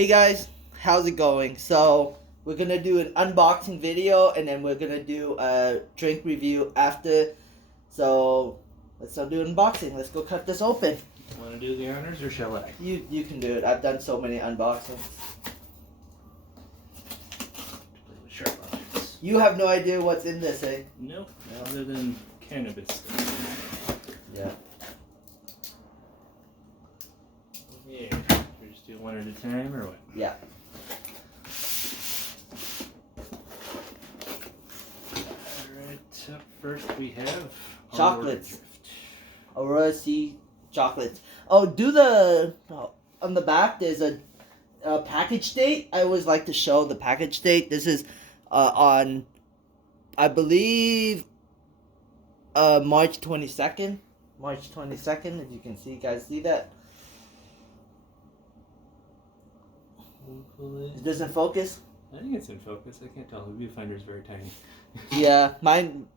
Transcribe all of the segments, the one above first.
Hey guys, how's it going? So we're gonna do an unboxing video and then we're gonna do a drink review after. So let's start doing unboxing. Let's go cut this open. Want to do the honors or shall I? You can do it. I've done so many unboxings. Sharp objects. You have no idea what's in this, eh? Nope. Other than cannabis. Yeah. Yeah. We just do one at a time or what? Yeah. Alright, up first we have Chocolates. Aurora Aurora Sea chocolates. Oh, on the back there's a package date. I always like to show the package date. This is on, I believe, March 22nd. March 22nd, as you can see, guys, see that? It doesn't focus? I think it's in focus. I can't tell. The viewfinder is very tiny. Yeah,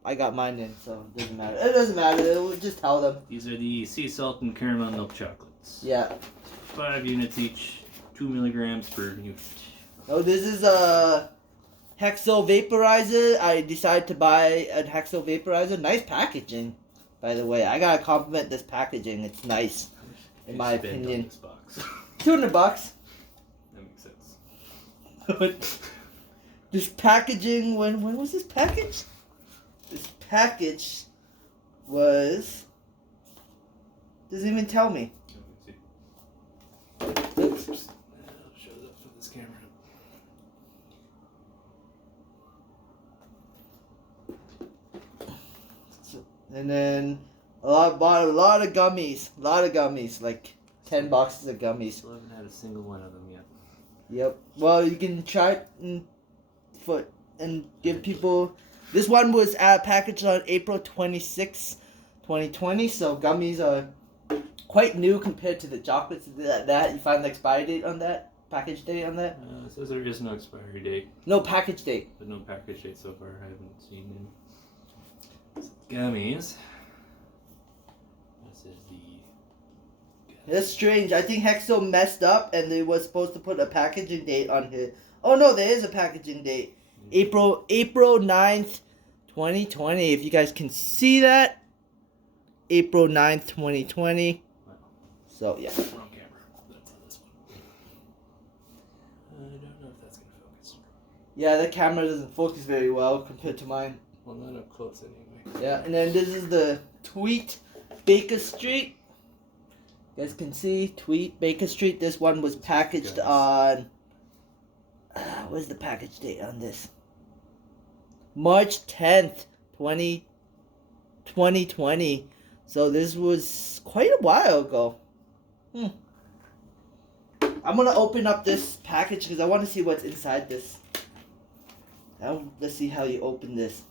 I got mine in, so it doesn't matter. It doesn't matter. We'll just tell them. These are the sea salt and caramel milk chocolates. Yeah. 5 units each, 2 milligrams per unit. Oh, this is a hexo vaporizer. I decided to buy a hexo vaporizer. Nice packaging, by the way. I gotta compliment this packaging. It's nice, in my opinion. This box. $200. That makes sense. This packaging. When was this package? This package was. Doesn't even tell me. Oops. I'll show that for this camera. And then a lot of gummies. A lot of gummies. Like 10 boxes of gummies. Still haven't had a single one of them yet. Yep. Well, you can try it and give people. This one was packaged on April 26, 2020. So gummies are quite new compared to the chocolates that you find the expiry date on that, package date on that. It says there is no expiry date. No package date. But no package date so far. I haven't seen any. Gummies. This is the. That's strange. I think Hexo messed up and they was supposed to put a packaging date on here. Oh no, there is a packaging date. April 9th, 2020. If you guys can see that. April 9th, 2020. Wow. So, yeah. Wrong camera. That's on this one. I don't know if that's going to focus. Yeah, the camera doesn't focus very well compared to mine. Well, not up close anyway. Yeah, and then this is the Tweet Baker Street. You guys can see Tweet Baker Street. This one was packaged on. Where's the package date on this? March 10th, 2020. So this was quite a while ago. I'm going to open up this package because I want to see what's inside this. Now, let's see how you open this.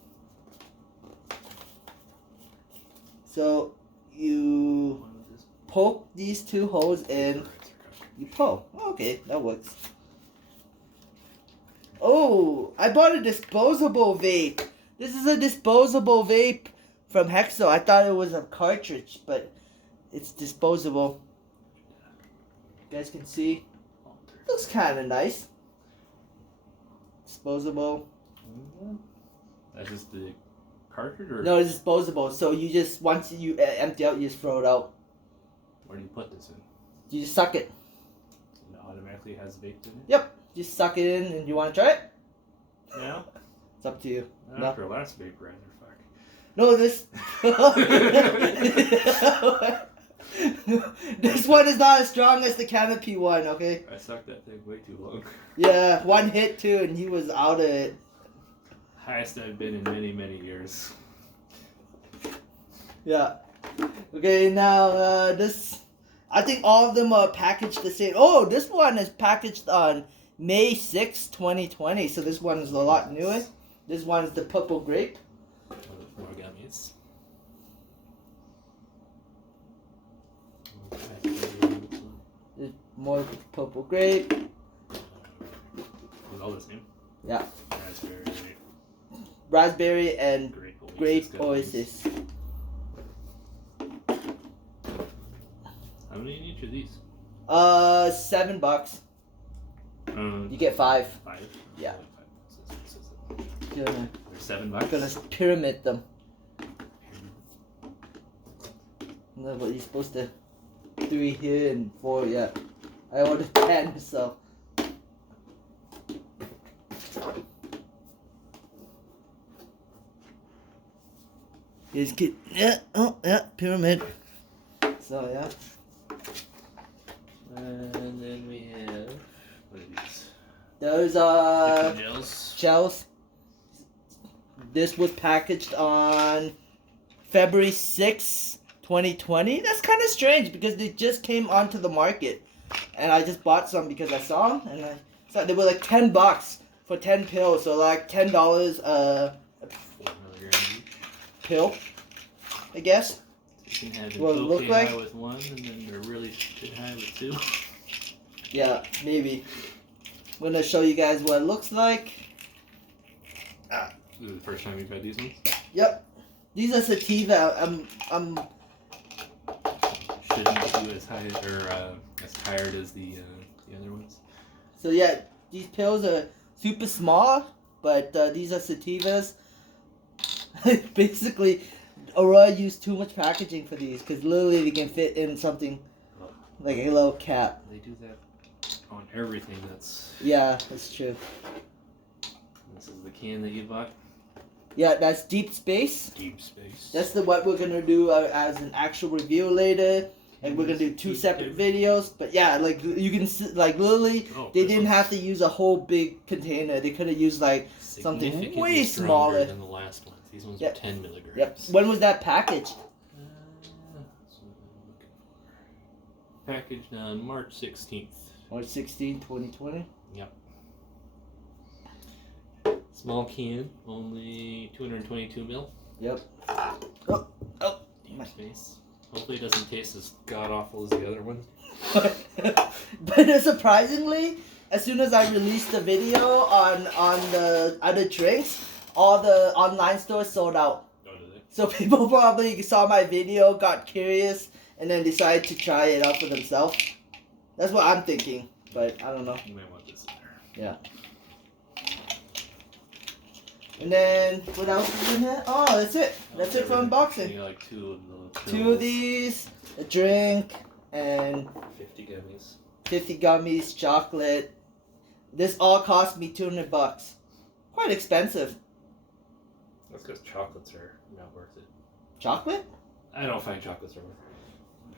So you poke these two holes in. You pull. Okay, that works. Oh, I bought a disposable vape. This is a disposable vape from Hexo. I thought it was a cartridge, but it's disposable. You guys can see. Looks kind of nice. Disposable. That's just the cartridge, or No, it's disposable. So you just, once you empty out, you just throw it out. where do you put this in? You just suck it. It automatically has vaped in it. Yep. Just suck it in, and you want to try it? Yeah. It's up to you. Not after last vaporizer, fuck. No, this. This one is not as strong as the Canopy one, okay? I sucked that thing way too long. Yeah, one hit too, and he was out of it. Highest I've been in many, many years. Yeah. Okay, now this. I think all of them are packaged the same. Oh, this one is packaged on May 6, 2020. So this one is a lot newer. This one is the purple grape. More gummies. There's more purple grape. All the same. Yeah. Raspberry. Raspberry and grape gummies. oasis. How many in each of these? $7. You get 5. 5. Yeah. They're $7. I'm gonna pyramid them. No, but you're supposed to 3 here and 4. Yeah, I ordered 10, so. Just get pyramid. So yeah. And then we have what are these? Those Liquid gels. shells. This was packaged on February 6th, 2020. That's kind of strange because they just came onto the market, and I just bought some because I saw them, and I saw they were like $10 for 10 pills, so like $10 4 milligrams each. pill, I guess. You can have What it an look okay like? high with 1, and then they're really shit high with 2. Yeah, maybe. I'm gonna show you guys what it looks like. This is the first time you've had these ones? Yep, these are sativa. Shouldn't do as high or as tired as the other ones. So yeah, these pills are super small, but these are sativas. Basically, Aurora used too much packaging for these because literally they can fit in something like a little cap. They do that on everything. That's Yeah, that's true. This is the can that you bought. Yeah, that's Deep Space. Deep Space. That's what we're gonna do as an actual review later. Like we're gonna do 2 separate videos. But yeah, like you can see, like literally they didn't have to use a whole big container. They could have used like something significantly way stronger smaller than the last ones. These ones Yep. are 10 milligrams. Yep. When was that packaged? That's what I'm looking for. Packaged on March 16th. March 16, 2020. Yep. Small can, only 222 mil. Yep. Oh. Deep Space. Hopefully it doesn't taste as god-awful as the other ones. But surprisingly, as soon as I released the video on the other drinks, all the online stores sold out. Oh, do they? So people probably saw my video, got curious, and then decided to try it out for themselves. That's what I'm thinking, but I don't know. You might want this in there. Yeah. And then, what else is in here? Oh, that's it. That's it for unboxing. You got like 2 of the 2 of pills, these, a drink, and 50 gummies. 50 gummies, chocolate. This all cost me $200. Quite expensive. That's because chocolates are not worth it. Chocolate? I don't find chocolates are worth it.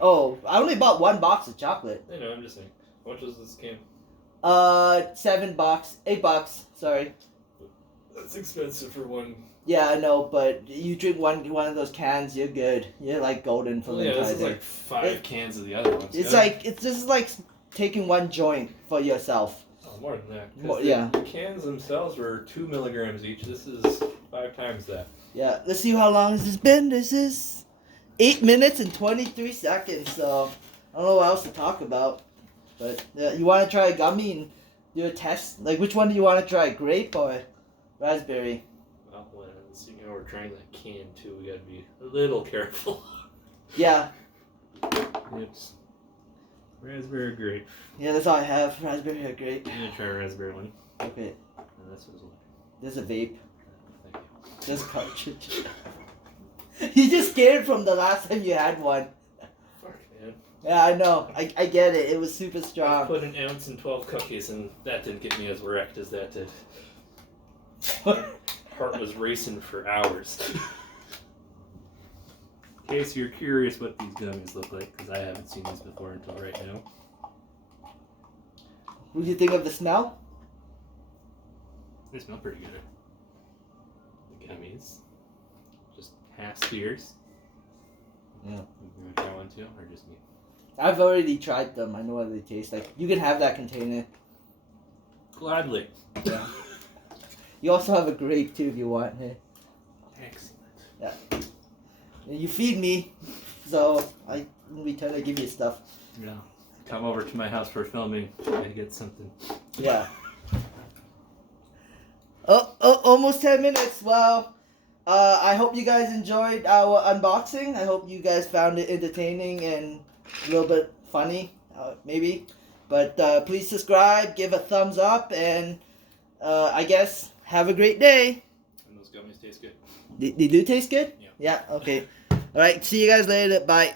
Oh, I only bought 1 box of chocolate. I know, I'm just saying. How much is this can? $7, $8. Sorry. That's expensive for one. Yeah, I know, but you drink one of those cans, you're good. You're like golden for the Yeah, entire this is day. like 5 cans of the other ones. It's yeah? like it's just like taking 1 joint for yourself. Oh, more than that. 'Cause More, yeah. The cans themselves were 2 milligrams each. This is 5 times that. Yeah. Let's see how long this has been. This is 8 minutes and 23 seconds. So I don't know what else to talk about. But you want to try a gummy and do a test? Like, which one do you want to try? Grape or raspberry? Well, seeing how we're trying that can too, we gotta be a little careful. Yeah. It's raspberry grape. Yeah, that's all I have. Raspberry or grape. I'm gonna try a raspberry one. Okay. And this was one. There's a vape. Thank you. There's a cartridge. You just scared from the last time you had one. Fuck, man. Yeah, I know. I get it. It was super I strong. put an ounce in 12 cookies, and that didn't get me as wrecked as that did. Heart was racing for hours. In case you're curious what these gummies look like, because I haven't seen these before until right now. What do you think of the smell? They smell pretty good. The gummies. Just half spheres. Yeah. You want to try one too, or just me? I've already tried them. I know what they taste like. You can have that container. Gladly. Yeah. You also have a grape too if you want. Hey. Excellent. Yeah. You feed me, so I in return I give you stuff. Yeah. Come over to my house for filming. I get something. Yeah. Oh, almost 10 minutes. Well, I hope you guys enjoyed our unboxing. I hope you guys found it entertaining and a little bit funny, maybe. But please subscribe, give a thumbs up, and I guess have a great day. And those gummies taste good. They do taste good? Yeah. Yeah, okay. All right, see you guys later. Bye.